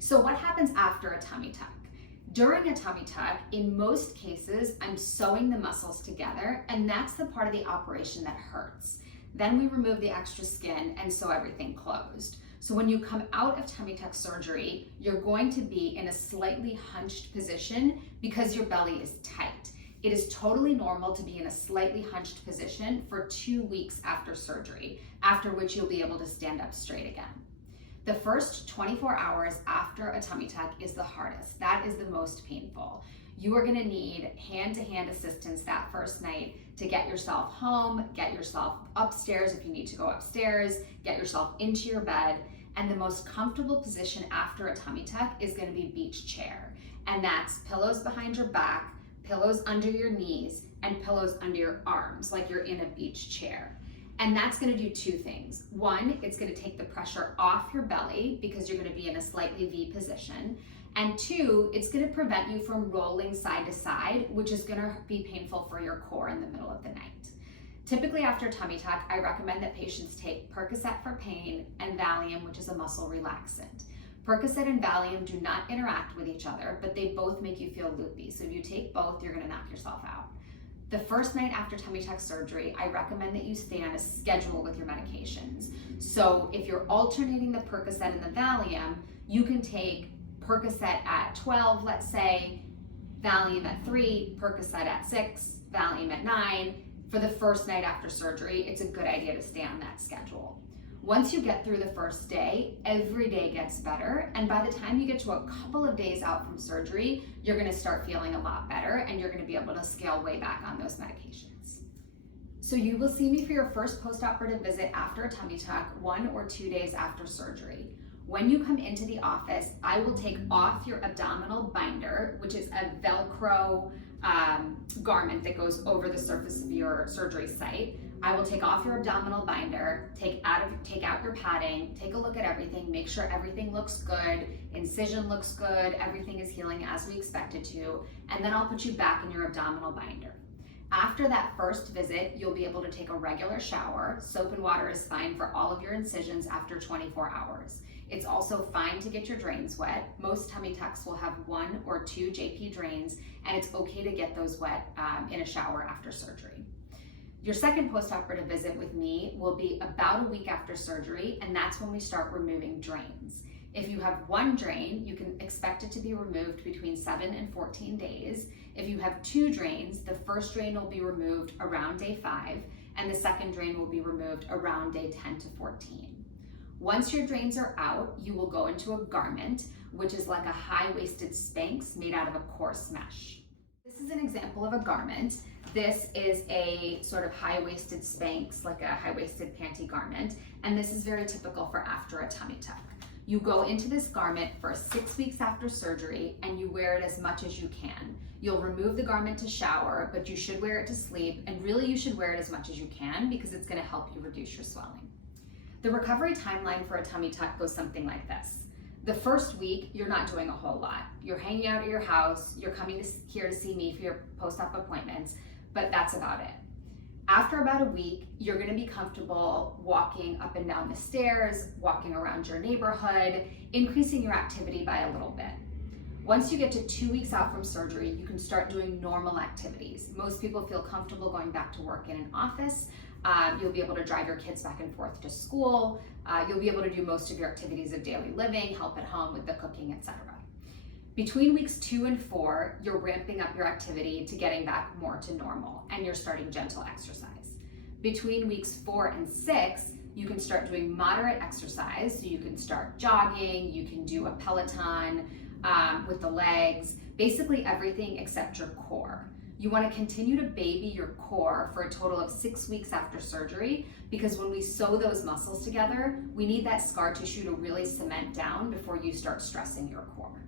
So what happens after a tummy tuck? During a tummy tuck, in most cases, I'm sewing the muscles together, and that's the part of the operation that hurts. Then we remove the extra skin and sew everything closed. So when you come out of tummy tuck surgery, you're going to be in a slightly hunched position because your belly is tight. It is totally normal to be in a slightly hunched position for 2 weeks after surgery, after which you'll be able to stand up straight again. The first 24 hours after a tummy tuck is the hardest. That is the most painful. You are gonna need hand-to-hand assistance that first night to get yourself home, get yourself upstairs if you need to go upstairs, get yourself into your bed. And the most comfortable position after a tummy tuck is gonna be beach chair. And that's pillows behind your back, pillows under your knees, and pillows under your arms, like you're in a beach chair. And that's gonna do two things. One, it's gonna take the pressure off your belly because you're gonna be in a slightly V position. And two, it's gonna prevent you from rolling side to side, which is gonna be painful for your core in the middle of the night. Typically after tummy tuck, I recommend that patients take Percocet for pain and Valium, which is a muscle relaxant. Percocet and Valium do not interact with each other, but they both make you feel loopy. So if you take both, you're gonna knock yourself out. The first night after tummy tuck surgery, I recommend that you stay on a schedule with your medications. So if you're alternating the Percocet and the Valium, you can take Percocet at 12, let's say, Valium at 3, Percocet at 6, Valium at 9. For the first night after surgery, it's a good idea to stay on that schedule. Once you get through the first day, every day gets better, and by the time you get to a couple of days out from surgery, you're gonna start feeling a lot better and you're gonna be able to scale way back on those medications. So you will see me for your first post-operative visit after a tummy tuck 1 or 2 days after surgery. When you come into the office, I will take off your abdominal binder, which is a Velcro garment that goes over the surface of your surgery site. I will take off your abdominal binder, take out your padding, take a look at everything, make sure everything looks good, incision looks good, everything is healing as we expect it to, and then I'll put you back in your abdominal binder. After that first visit, you'll be able to take a regular shower. Soap and water is fine for all of your incisions after 24 hours. It's also fine to get your drains wet. Most tummy tucks will have 1 or 2 JP drains, and it's okay to get those wet in a shower after surgery. Your second post-operative visit with me will be about a week after surgery, and that's when we start removing drains. If you have 1 drain, you can expect it to be removed between 7 and 14 days. If you have 2 drains, the first drain will be removed around day 5, and the second drain will be removed around day 10 to 14. Once your drains are out, you will go into a garment, which is like a high-waisted Spanx made out of a coarse mesh. This is an example of a garment. This is a sort of high-waisted Spanx, like a high-waisted panty garment, and this is very typical for after a tummy tuck. You go into this garment for 6 weeks after surgery, and you wear it as much as you can. You'll remove the garment to shower, but you should wear it to sleep, and really you should wear it as much as you can because it's gonna help you reduce your swelling. The recovery timeline for a tummy tuck goes something like this. The first week, you're not doing a whole lot. You're hanging out at your house, you're coming here to see me for your post-op appointments, but that's about it. After about a week, you're gonna be comfortable walking up and down the stairs, walking around your neighborhood, increasing your activity by a little bit. Once you get to 2 weeks out from surgery, you can start doing normal activities. Most people feel comfortable going back to work in an office. You'll be able to drive your kids back and forth to school. You'll be able to do most of your activities of daily living, help at home with the cooking, etc. Between weeks 2 and 4, you're ramping up your activity to getting back more to normal, and you're starting gentle exercise. Between weeks 4 and 6, you can start doing moderate exercise. So you can start jogging, you can do a Peloton with the legs, basically everything except your core. You want to continue to baby your core for a total of 6 weeks after surgery, because when we sew those muscles together, we need that scar tissue to really cement down before you start stressing your core.